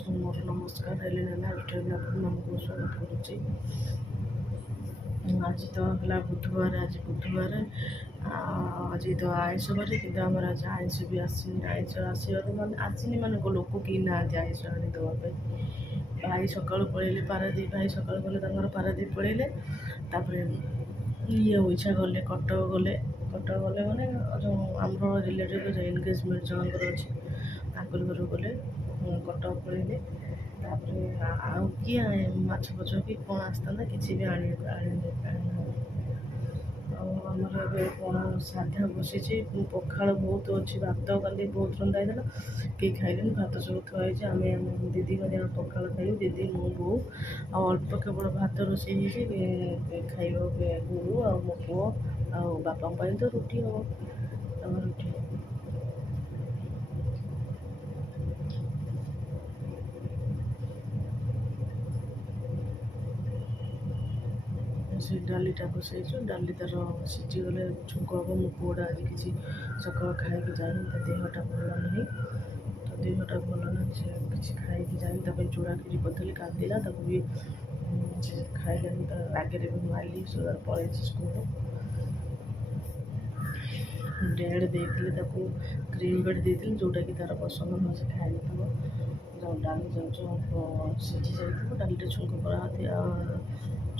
ସମସ୍ତଙ୍କୁ ମୋର ନମସ୍କାର। ହେଲେ ନା ଷ୍ଟୋରୀ ଆପଣମାନଙ୍କୁ ସ୍ୱାଗତ କରୁଛି। ଆଜି ତ ହେଲା ବୁଧବାର, ଆଜି ବୁଧବାର ଆଜି ତ ଆଇଁଷ ବାରି, କିନ୍ତୁ ଆମର ଆଜି ଆଇଁଷ ବି ଆସିନି। ଆଇଁଷ ଆସିବାରୁ ମାନେ ଆସିନି ମାନେ ଲୋକ କେହି ନାହାନ୍ତି ଆଇଁଷ ଆଣିଦେବା ପାଇଁ। ଭାଇ ସକାଳୁ ପଳେଇଲେ ପାରାଦ୍ୱୀପ, ଭାଇ ସକାଳୁ ଗଲେ ତାଙ୍କର ପାରାଦ୍ୱୀପ ପଳେଇଲେ। ତାପରେ ଇଏ ଇଚ୍ଛା ଗଲେ କଟକ ଗଲେ ମାନେ ଯେଉଁ ଆମର ରିଲେଟିଭ୍ ଏନଗେଜମେଣ୍ଟ ଜଣଙ୍କର ଅଛି, ତାଙ୍କରି ଘରକୁ ଗଲେ, କଟକ ପଳେଇଲେ। ତାପରେ ଆଉ କିଏ ମାଛ ଫାଛ କି କ'ଣ ଆସିଥାନ୍ତା, କିଛି ବି ଆଣିନାହାନ୍ତି। ଆଉ ଆମର ଏବେ କ'ଣ ସାଧା ବସିଛି, ପଖାଳ ବହୁତ ଅଛି, ଭାତ କାଲି ବହୁତ ରନ୍ଧା ହେଇଥିଲା, କେହି ଖାଇଲେନି, ଭାତ ସବୁ ଥୁଆ ହେଇଛି। ଆମେ ଦିଦି ଘରିଆ ପଖାଳ ଖାଇବୁ, ଦିଦି ମୋ ବୋଉ, ଆଉ ଅଳ୍ପ କେବଳ ଭାତ ରୋଷେଇ ହେଇଛି, ଖାଇବ ବୋଉ ଆଉ ମୋ ପୁଅ ଆଉ ବାପାଙ୍କ ପାଇଁ ତ ରୁଟି ହେବ, ଆମ ରୁଟି। ସେ ଡାଲିଟା ବସେଇଛୁ, ଡାଲି ତାର ସିଝିଗଲେ ଛୁଙ୍କ ହେବ। ମୋ ପୁଅଟା ଆଜି କିଛି ସକାଳୁ ଖାଇକି ଯାଇନି, ତା ଦେହଟା ଭଲ ନାହିଁ, ସେ କିଛି ଖାଇକି ଯାଇନି। ତା ପାଇଁ ଚୂଡ଼ା କ୍ଷୀରି କରିଥିଲି, କାନ୍ଦିଲା, ତାକୁ ବି ସେ ଖାଇଲାନି। ତା ଆଗରେ ବି ମାରିଲି, ସେ ପଳେଇଛି ସ୍କୁଲ। ଡେଡ଼ ଦେଇଥିଲି ତାକୁ, କ୍ରିମ୍ ବେଡ଼ ଦେଇଥିଲି, ଯେଉଁଟାକି ତାର ପସନ୍ଦ ନୁହଁ, ସେ ଖାଇନଥିବ। ଡାଲି ଯାଉଛି ସିଝି ଯାଇଥିବ, ଡାଲିଟା ଛୁଙ୍କ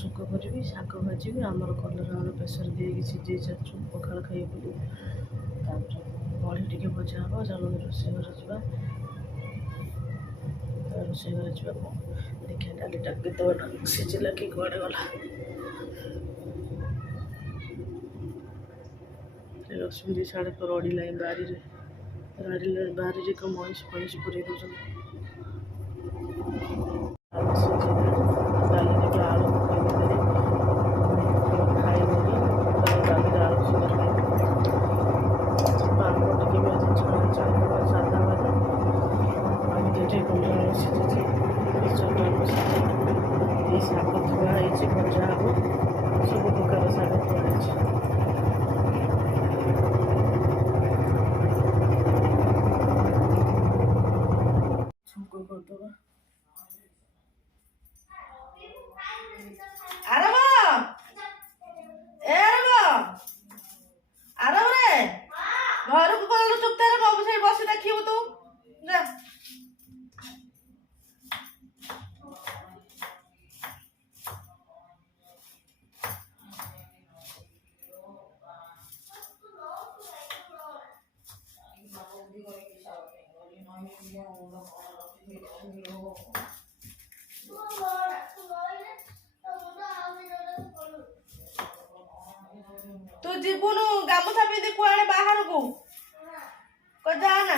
ଛୁଙ୍କ କରିବି, ଶାଗ ଭାଜିବି। ଆମର କଲରା ଆଳୁ ପ୍ରେସର ଦେଇକି ସିଝେଇ ସାରିଛୁ, ପଖାଳ ଖାଇବି ବୋଲି। ତାପରେ ବଢ଼ି ଟିକେ ଭଜା ହେବ, ଚାଲନ୍ତୁ ରୋଷେଇ ଘର ଯିବା। କ'ଣ ଦେଖିବା ଡାଲିଟା କେତେବେଳେ ସିଝିଲା କି କୁଆଡ଼େ ଗଲା। ରଶ୍ମି ସାଡ଼େ ରଡ଼ିଲାଣି ବାରିରେ କ'ଣ ମଇଁଷ ପୁରେଇ ଦେଉଛନ୍ତି। ଡାଲିରେ ବି ଆଳୁ ପକେଇଦେଲେ ଖାଇବନି, ଡାଲିରେ ଆଳୁ ସିଝା ଖାଇବ। ପାମ୍ପଡ଼ ଟିକେ ବି ଆଜି ଛାଣିଦେବା, ସାଧା ଭାତ। ଆଉ ଟିକେ କଲରା ସିଝିଛି, ଏଇ ଶାଗ ଥୁଆ ହେଇଛି, ଭଜା ହେବ, ସବୁ ପ୍ରକାର ଶାଗ ଥୁଆ ହେଇଛି। ଛୁଙ୍କ କରିଦେବା। ଘରକୁ ଗଲୁ ଚୁପଚାପ ବସି ଦେଖିବୁ ତୁ ଯା। ତୁ ଯିବୁନୁ ଗାମୁଛା ପିନ୍ଧି କୁଆଡେ ବାହାରକୁ ଯା ନା।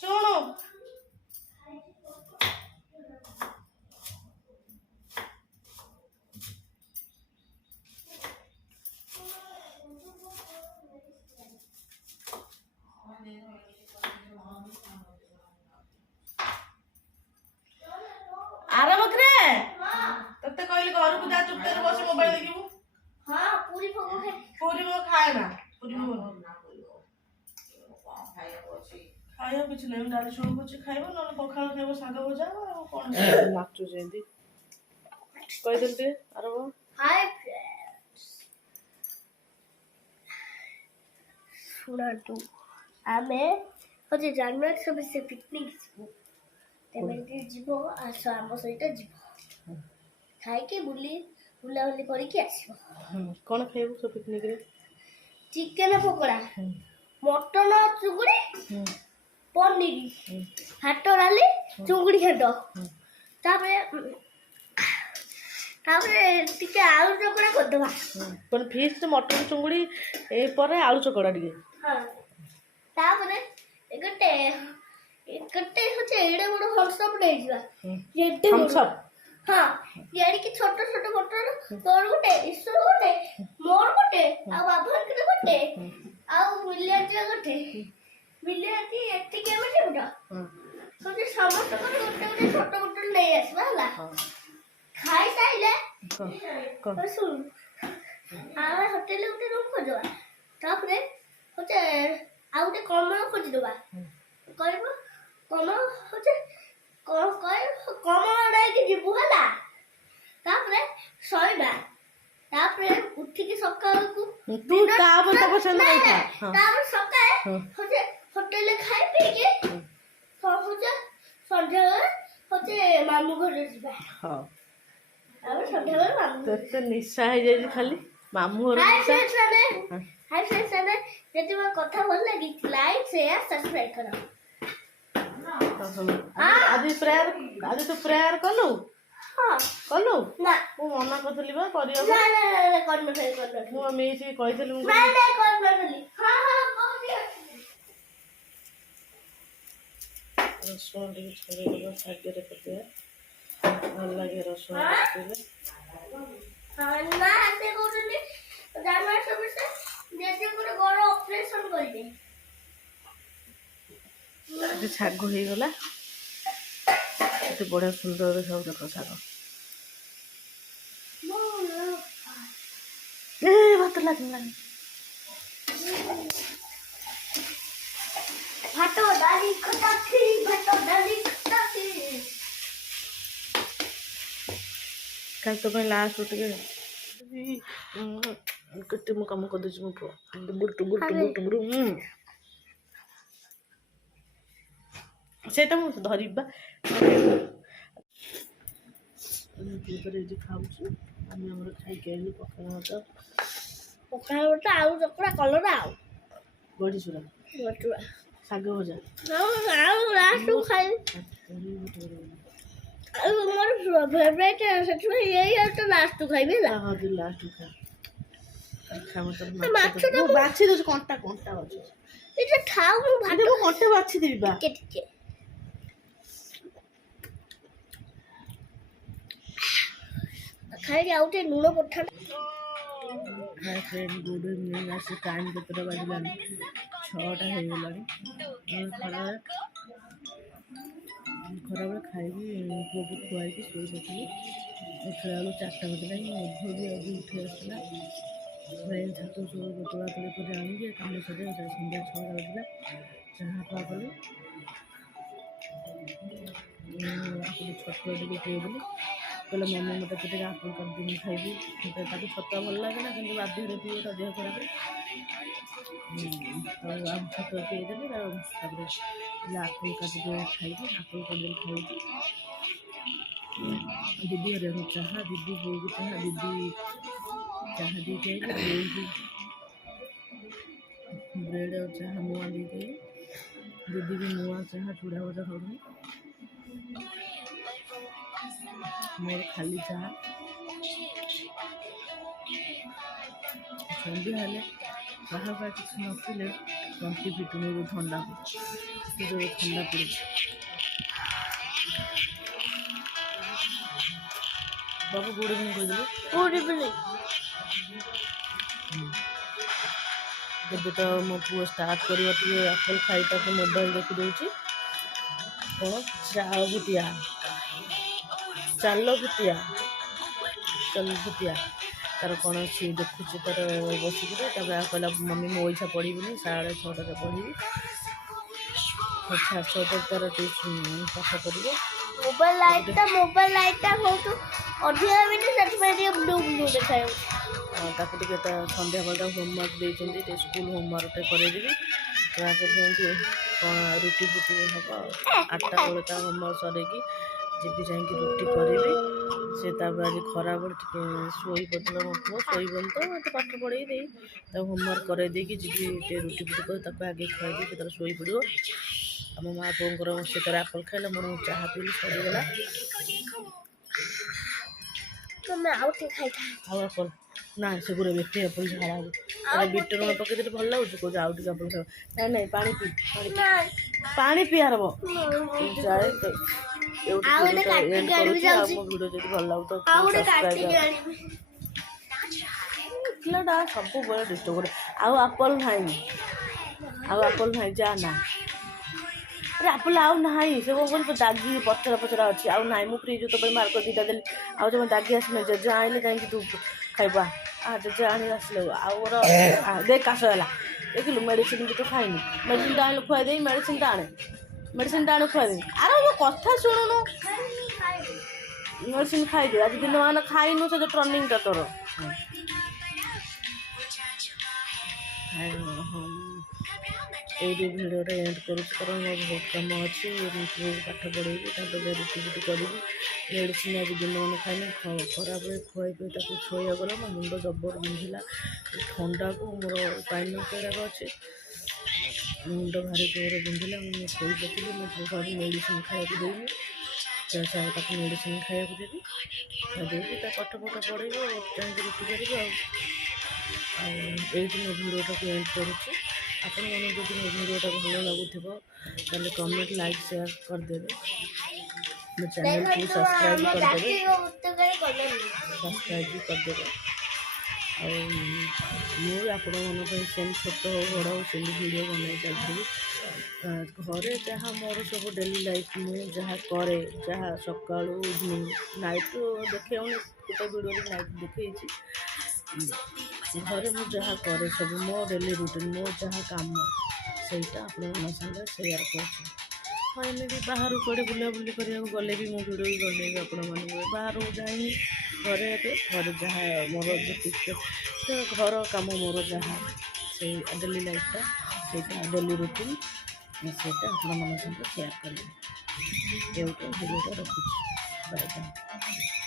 ଶୁଣୁ ଆର ବକରେ ତତେ କହିଲି ଘରକୁ ଯା, ଚୁପଚାପ ବସି ମୋବାଇଲ ଦେଖିବୁ। ପୁରୀ ଖାଏ ନା, ଖାଇବା କିଛି ନାହିଁ, ଡାଲି ଶୁଣ କରୁଛି ଖାଇବ, ନହେଲେ ପଖାଳ ଖାଇବ, ଶାଗ ଭଜା ଆଉ କ'ଣ। ନାଚୁଛି ଏମିତି କହିଦେଲି ଟିକେ। ଆର ଶୁଣନ୍ତୁ, ଆମେ ହଉଛି ଜାନୁଆରୀ 26 ପିକନିକ ଯିବୁ। ତମେ ଯିବ, ଆସ ଆମ ସହିତ ଯିବ, ଖାଇକି ବୁଲାବୁଲି କରିକି ଆସିବ। କ'ଣ ଖାଇବୁ ସେ ପିକନିକରେ? ଚିକେନ ପକୋଡା, ମଟନ ଚୁଙ୍ଗୁଡି, ପନିର, ହାଟ ଡାଲି, ଚୁଙ୍ଗୁଡି ଘାଣ୍ଟ, ତାପରେ ଟିକେ ଆଳୁ ଚକଡା କରିଦବା। ମାନେ ଫିଷ୍ଟ ମଟନ ଚୁଙ୍ଗୁଡି ପରେ ଆଳୁ ଚକଡା ଟିକେ। ତାପରେ ଗୋଟେ ହଉଛି ଏଡେ ବଡ ହମ୍ସଅପ୍ ନେଇଯିବା। ହଁ, ଏଡ଼ିକି ଛୋଟ ଛୋଟ ବୋତଲ, ତୋର ଗୋଟେ, ଈଶ୍ୱର ଗୋଟେ, ମୋର ଗୋଟେ, ଆଉ ବାବୁଙ୍କର ଗୋଟେ, ଆଉ ମିଲିଆଟିର ଗୋଟେ। ମିଲିଆଟି ଏତିକି ଆମେ ଯିବୁ ତ ହଉଛି ସମସ୍ତଙ୍କର ଗୋଟେ ଗୋଟେ ଛୋଟ ବୋତଲ ନେଇ ଆସିବା ହେଲା। ଖାଇସାରିଲେ ଶୁଣୁ, ଆମେ ହୋଟେଲରେ ଗୋଟେ ରୁମ୍ ଖୋଜିବା। ତାପରେ ହଉଛି ଆଉ ଗୋଟେ କମଳ ଖୋଜିଦବା। କହିବ କମଳ ହଉଛି କମଳ ନେଇକି ଯିବୁ ହେଲା। ତାପରେ ଶୋଇବା, ତାପରେ ଉଠିକି ସକାଳକୁ ତୁ ତାପରେ ତାକୁ ସେମିତି କହିଥା। ହଁ ତାପରେ ସକାଳେ ହୋଟେଲରେ ଖାଇ ପିଇକି ସନ୍ଧ୍ୟାବେଳେ ମାମୁଁ ଘରେ ଯିବା। ହଉ ତାପରେ ସନ୍ଧ୍ୟାବେଳେ ମାମୁଁ ତୋତେ ନିଶା ହେଇଯାଇଛି ଖାଲି ମାମୁଁ ଘର ନିଶା। ହାଇ ଫ୍ରେଣ୍ଡସ୍, ଯଦି ମୋ କଥା ଭଲ ଲାଗି ଲାଇକ୍ ସେୟାର ସବସ୍କ୍ରାଇବ କର। ଆଜି ତୁ ପ୍ରେୟାର କଲୁ ହଁ କଲୁ? ନା ମୁଁ ମନା କରୁଥିଲି ବା କରିବାକୁ। ନା କରିନଥିଲି। ମୁଁ ମିଶିକି କହିଥିଲି ମୁଁ କରିନଥିଲି। ହଁ କହୁଛି। ରସୁଣ ଟିକେ ଛଡ଼େଇଦେବା ଶାଗରେ ପକେଇବା, ଭଲ ଲାଗେ ରସୁଣ ପକେଇଲେ। ନା ସେ କହୁଛନ୍ତି ଜାନୁଆରୀ 26 ଜେଜେଙ୍କର ଗୋଡ଼ ଅପରେସନ କରିବେ। ଆଜି ଶାଗ ହେଇଗଲା, ଏତେ ବଢ଼ିଆ ସୁନ୍ଦର ଦେଖାଯାଉ। ଦେଖ ଶାଗ ଭାତ ଲାଗିଲାନି। ଭାତ ଡାଲି ଖଟା ଖିରି। କାଲି ତ ପାଇଁ ଲାଷ୍ଟ ଟିକେ କେତେ ମୁଁ କାମ କରିଦେଇଛି ମୋ ପୁଅ ଟୁବୁରୁ। ସେଇଟା ମୁଁ ଧରିବା ଏଠି ଖାଉଛୁ। ଆମେ ଆମର ଖାଇକି ଆଇଲୁ ପଖାଳ ଭାତ, ଆଳୁ ଚକଡ଼ା କଲରା ଆଉ ବଡ଼ିଚୁରା, ଶାଗ ଭଜା। ଆଉ ଲାଷ୍ଟକୁ ଖାଇବି। ମୋର ଫେଭରାଇଟ୍, ସେଥିପାଇଁ ଏଇ ତ ଲାଷ୍ଟକୁ ଖାଇବି ହେଲା। ହଁ ତୁ ଲାଷ୍ଟକୁ ଖା। ମାଛଟା ବାଛି ଦେଉଛି, କଣ୍ଟା ଅଛି। ଏଇଟା ଥାଉ, ମୁଁ ଭାତ କଣ୍ଟା ବାଛି ଦେବି ବା। ଟିକେ ଖାଇକି ଆଉ ଟିକେ ଲୁଣ ପଠା। ଗୁଡ଼ ଆସି ଟାଇମ୍ କେତେଟା ବାଜିଲାଣି? 6ଟା ହେଇଗଲାଣି। ଖରାବେଳେ ଖାଇକି ପୁଅକୁ ଖୁଆଇକି ଶୋଇ ପଡ଼ିଥିଲି। ଉଠିଲା ବେଳକୁ 4ଟା ବାଜିଲାଣି। ମେଘ ବି ଆଜି ଉଠି ଆସିଥିଲା। ଛାତ ସବୁ ତୋଳାତୋଳି କରି ଆଣିକି କାମ ସରିଲା। ସନ୍ଧ୍ୟା 6ଟା ବାଜିଲା। ଚାହା ଫା କଲି, ଛତୁଆ ଟିକେ ପିଇଦେଲି। କହିଲେ ମମି ମୋତେ ଟିକେ ଆପଲ୍ କାଟିଦିନି ଖାଇବି। ତାକୁ ଛତୁଆ ଭଲ ଲାଗେ ନା, କିନ୍ତୁ ବାଧ୍ୟରେ ପିଇବ, ତା ଦେହ ଖରାପ। ଛତୁଆ ପିଇଦେଲି। ତାପରେ ଆପଲ୍ କାଟିକି ଖାଇବି। ଆପଲ୍ କାଟିକି ଖାଇବି। ଦିଦି ହରିଆକୁ ଚାହା, ଦିଦି ବୋଉକୁ ଚାହା, ଦିଦି ଚାହା ଦେଇକି ଆଇଲି। ବୋଉକୁ ବ୍ରେଡ଼ ଆଉ ଚାହା ମୁଆଁ ଦେଇକି ଆଇଲି। ଦିଦି ବି ମୁଆଁ ଚାହା ଚୁଡ଼ା ଭଜା ଖାଉଛନ୍ତି। ମୋର ଖାଲି ଚାହା। ସନ୍ଧ୍ୟା ହେଲେ ଚାହା ଫା କିଛି ନ ପିଇଲେ ତଣ୍ଟି ଫିଟୁନି, ଥଣ୍ଡା ପଡ଼ୁଛି। ବାବୁ ଗୁଡ଼ ଇଭିନିଂ କହିଦେଲୁ। ଏବେ ତ ମୋ ପୁଅ ଷ୍ଟାର୍ଟ କରିବ ଟିକେ ଆପଲ୍ ଖାଇ, ତାକୁ ମୋବାଇଲ ଦେଖିଦେଉଛି। କ'ଣ ଚାଲ ଭୁତିଆ ତାର କ'ଣ ଅଛି ଦେଖୁଛି ତାର ବସିକିରି। ତାପରେ କହିଲା ମମି ମୋ ଇଚ୍ଛା ପଢ଼ିବିନି, 6:30ରେ ପଢ଼ିବି। 6:30 ତାର ପାଠ କରିବ। ମୋବାଇଲ ଲାଇଟଟା ବହୁତ ଅଧିକା ମିନିଟ୍, ସେଥିପାଇଁ ଟିକେ ବ୍ଲୁ ଦେଖାଯାଉଛି। ତାକୁ ଟିକେ ତା ସନ୍ଧ୍ୟାବେଳେ ତାକୁ ହୋମୱାର୍କ ଦେଇଛନ୍ତି, ଟିକେ ସ୍କୁଲ ହୋମୱାର୍କଟା କରେଇଦେବି। ତାପରେ ଯାଇକି କ'ଣ ରୁଟି ଫୁଟି ହେବ। 8ଟା ବେଳେ ତା ହୋମୱାର୍କ ସରେଇକି ଯିବି, ଯାଇକି ରୁଟି କରିବି। ସେ ତାପରେ ଆଜି ଖରାବେଳେ ଟିକେ ଶୋଇପଡ଼ିଥିଲା ମୋ ପୁଅ। ଶୋଇବନି ତ ମୋତେ ପାଠ ପଢ଼େଇ ଦେଇ ତାକୁ ହୋମୱାର୍କ କରେଇ ଦେଇକି ଯିବି, ଟିକେ ରୁଟି ଫୁଟି କରି ତାକୁ ଆଗେ ଖୁଆଇଦେଇ ସେ ତାର ଶୋଇପଡ଼ିବ। ଆମ ମା ବୋଉଙ୍କର ସେ ତାର ଆପଲ୍ ଖାଇଲା, ମୋର ଚାହା ପିଇଲି, ସରିଗଲା। ଆଉ ଟିକେ ଖାଇଥାଏ। ଆଉ ଆପଲ୍ ନା, ସେଗୁଡ଼ା ବେଶୀ ଆପଲ୍ ଝାଡ଼ା ହେବ। ତାହେଲେ ବିଟ ଲୁଣ ପକେଇଦେଲେ ଭଲ ଲାଗୁଛି। କହୁଛି ଆଉ ଟିକେ ଆପଲ୍ ଖାଇବା। ନାଇଁ ପାଣି ପିଆ ହବ। ଯାଏ ଆଉ ମୋ ଭିଡ଼ିଓ ଯଦି ଭଲ ଲାଗୁଥିବ ପିଲାଟା ସବୁବେଳେ ଡିଷ୍ଟର୍ବ କରେ। ଆଉ ଆପଲ୍ ନାହିଁ, ଯା ନା। ଆରେ ଆପଲ୍ ଆଉ ନାହିଁ। ସେ କ'ଣ କହିଲି ଦାଗି ପଚରା ଅଛି, ଆଉ ନାହିଁ। ମୁଁ ଫ୍ରିଜ୍ ତୋ ପାଇଁ ବାହାର କରି 2ଟା ଦେଲି, ଆଉ ଜମା ଦାଗି ଆସିନି। ଜେଜେ ଆଣିଲେ ଯାଇକି ତୁ ଖାଇବୁ। ଜେଜେ ଆଣି ଆସିଲେ ଆଉ ମୋର ଦେଖ କାଶ ହେଲା। ଦେଖିଲୁ ମେଡ଼ିସିନ ବି ତୁ ଖାଇନି। ମେଡ଼ିସିନଟା ଆଣିଲେ ଖୁଆଇ ଦେଇ, ମେଡ଼ିସିନଟା ଆଣେ। ମେଡ଼ିସିନଟା ଆଣି ଖୁଆଇଦେବି। ଆରେ ମୋ କଥା ଶୁଣୁନୁ, ମେଡ଼ିସିନ ଖାଇଦେ। ଆଜି ଦିନମାନ ଖାଇନୁ ସେ ଯେଉଁ ଟ୍ରନିଂଟା ତୋର। ଏଇଠି ଭିଡ଼ିଓଟା ଏଣ୍ଡ କରୁଛି, କାରଣ ମୋର ବହୁତ କାମ ଅଛି। ରୁଟିକୁ ପାଠ ପଢ଼େଇବି, ତାପରେ ରୁଟି ଫୁଟି କରିବି। ମେଡ଼ିସିନ ଆଜି ଦିନମାନ ଖାଇନି, ଖରାବେଳେ ଖୁଆଇ ପିଇ ତାକୁ ଶୋଇବା ଗଲା। ମୋ ମୁଣ୍ଡ ଜବର ବିନ୍ଧିଲା ଥଣ୍ଡାକୁ, ମୋର ପାଇନସ୍ ଗୁଡ଼ାକ ଅଛି, ମୁଣ୍ଡ ଭାରି ଜୋରରେ ବିନ୍ଧିଲା। ମୁଁ ଶୋଇପଡ଼ିଥିଲି। ମୁଁ ଘରେ ମେଡ଼ିସିନ ଖାଇବାକୁ ଦେଇନି, ତାକୁ ମେଡ଼ିସିନ ଖାଇବାକୁ ଦେବି, ଦେଇକି ତା ପାଠ ପଢ଼େଇବି, ଯାଇକି ରୁଟି କରିବି। ଆଉ ଏଇଠି ମୋ ଭିଡ଼ିଓଟାକୁ ଏଣ୍ଡ କରୁଛି। ଆପଣମାନଙ୍କୁ ଯଦି ମୋ ଭିଡ଼ିଓଟା ଭଲ ଲାଗୁଥିବ ତାହେଲେ କମେଣ୍ଟ, ଲାଇକ୍, ସେୟାର କରିଦେବେ। ମୋ ଚ୍ୟାନେଲକୁ ସବସ୍କ୍ରାଇବ୍ କରିଦେବେ। ଆଉ ମୁଁ ଆପଣମାନଙ୍କ ପାଇଁ ସେମିତି ଛୋଟ ହଉ ବଡ଼ ହଉ ସେମିତି ଭିଡ଼ିଓ ବନେଇ ଚାଲିଥିବି। ଘରେ ଯାହା ମୋର ସବୁ ଡେଲି ଲାଇଫ୍, ମୁଁ ଯାହା କରେ, ଯାହା ସକାଳୁ ଇଭିନିଂ, ନାଇଟ୍ ଦେଖେଇଉନି, ଗୋଟେ ଭିଡ଼ିଓରେ ନାଇଟ୍ ଦେଖେଇଛି। ଘରେ ମୁଁ ଯାହା କରେ ସବୁ ମୋ ଡେଲି ରୁଟିନ୍, ମୋ ଯାହା କାମ, ସେଇଟା ଆପଣମାନଙ୍କ ସାଙ୍ଗରେ ସେୟାର କରୁଛି। ହଁ, ଏମିତି ବାହାରୁ କୁଆଡ଼େ ବୁଲାବୁଲି କରିବାକୁ ଗଲେ ବି ମୁଁ ଭିଡ଼ିଓ ବି ବନେଇବି ଆପଣମାନଙ୍କୁ। ବାହାରକୁ ଯାଇନି, ଘରେ ଏବେ ଘରେ ଯାହା ମୋର ଯେତିକି ଘର କାମ, ମୋର ଯାହା ସେଇ ଡେଲି ଲାଇଫ୍ଟା, ସେଇଟା ଡେଲି ରୁଟିନ୍, ସେଇଟା ଆପଣମାନଙ୍କ ସାଙ୍ଗରେ ସେୟାର କରିବି। ଏଇଟା ଭିଡ଼ିଓଟା ରଖୁଛି। Bye bye.